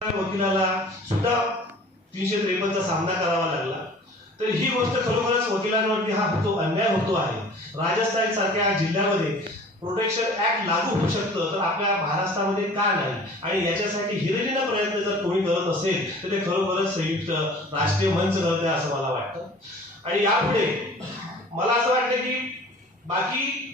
वकिलाला सुद्धा 353 चा सामना करावा लागला। तर ही गोष्ट खरोखरच वकिलांवरती हा होतो अन्याय होतो आहे। राजस्थान सारख्या जिल्ह्यामध्ये प्रोटेक्शन ऍक्ट लागू होऊ शकतं, तर आपल्या महाराष्ट्रामध्ये का नाही? आणि याच्यासाठी हिरिरीने प्रयत्न जर कोणी करत असेल तर ते खरोखरच संयुक्त राष्ट्रीय मंच करते असं मला वाटतं। आणि यापुढे मला असं वाटतं की बाकी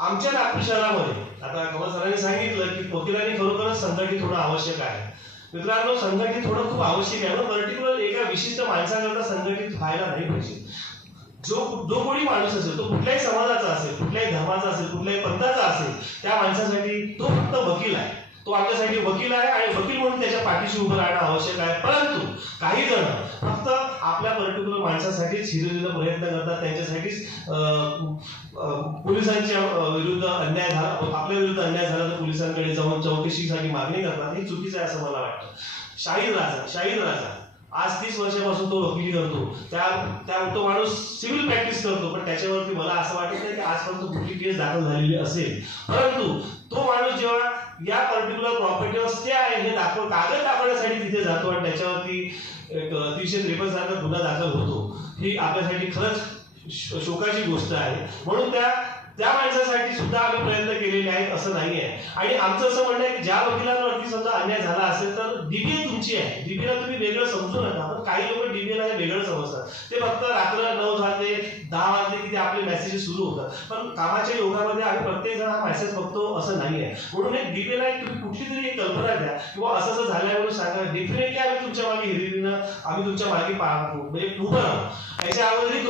आमच्या नागपूर शहरामध्ये आता कमल सरांनी सांगितलं की वकिलांनी खरोखरच संघटित होणं आवश्यक आहे। मित्रांनो, संघटित होणं खूप आवश्यक आहे, पण पर्टिक्युलर एका विशिष्ट माणसाकरता संघटित व्हायला नाही पाहिजे। जो कोणी माणूस असेल, तो कुठल्याही समाजाचा असेल, कुठल्याही धर्माचा असेल, कुठल्याही पंथाचा असेल, त्या माणसासाठी तो फक्त वकील आहे। तो आपल्यासाठी वकील आहे आणि वकील म्हणून त्याच्या पाठीशी उभं राहणं आवश्यक आहे। परंतु काही जण फक्त आपल्या पर्टिक्युलर माणसासाठीच हिरिरीने प्रयत्न करतात, त्यांच्यासाठीच पोलिसांच्या विरुद्ध अन्याय झाला, आपल्या विरुद्ध अन्याय झाला तर पोलिसांकडे जाऊन चौकशीसाठी मागणी करतात। हे चुकीचं आहे असं मला वाटतं। शाहीर राजा आज 30 वर्षापासून तो वकिली करतो, तो माणूस सिव्हिल प्रॅक्टिस करतो, पण त्याच्यावरती मला असं वाटत नाही की आजपर्यंत कुठली केस दाखल झालेली असेल। परंतु तो माणूस जेव्हा या पर्टिक्युलर प्रॉपर्टीवर स्टे आहे हे कागद दाखवण्यासाठी तिथे जातो आणि त्याच्यावरती 353 सारखा गुन्हा दाखल होतो, ही आपल्यासाठी खरंच शोकाची गोष्ट आहे। म्हणून त्या माणसासाठी सुद्धा आम्ही प्रयत्न केलेले आहेत असं नाही आहे। आणि आमचं असं म्हणणं आहे की ज्या वकिलांवरती समजा अन्याय झाला असेल तर डीबीए तुमची आहे, डीबीला तुम्ही वेगळं समजू नका। पण काही लोक डीबीला हे वेगळं समजतात, ते फक्त रात्र 9 वाजले 10 वाजले की ते आपले मेसेजेस सुरू होतात, पण कामाच्या योगामध्ये आम्ही प्रत्येक जण हा मेसेज बघतो असं नाही आहे। म्हणून एक डीबीला तुम्ही कुठली तरी एक कल्पना द्या किंवा असं झालंय म्हणून सांगा, डेफिनेटली आम्ही तुमच्या मागे हिरिरीनं आम्ही तुमच्या मागे म्हणजे उभं राहू। याच्या अगोदर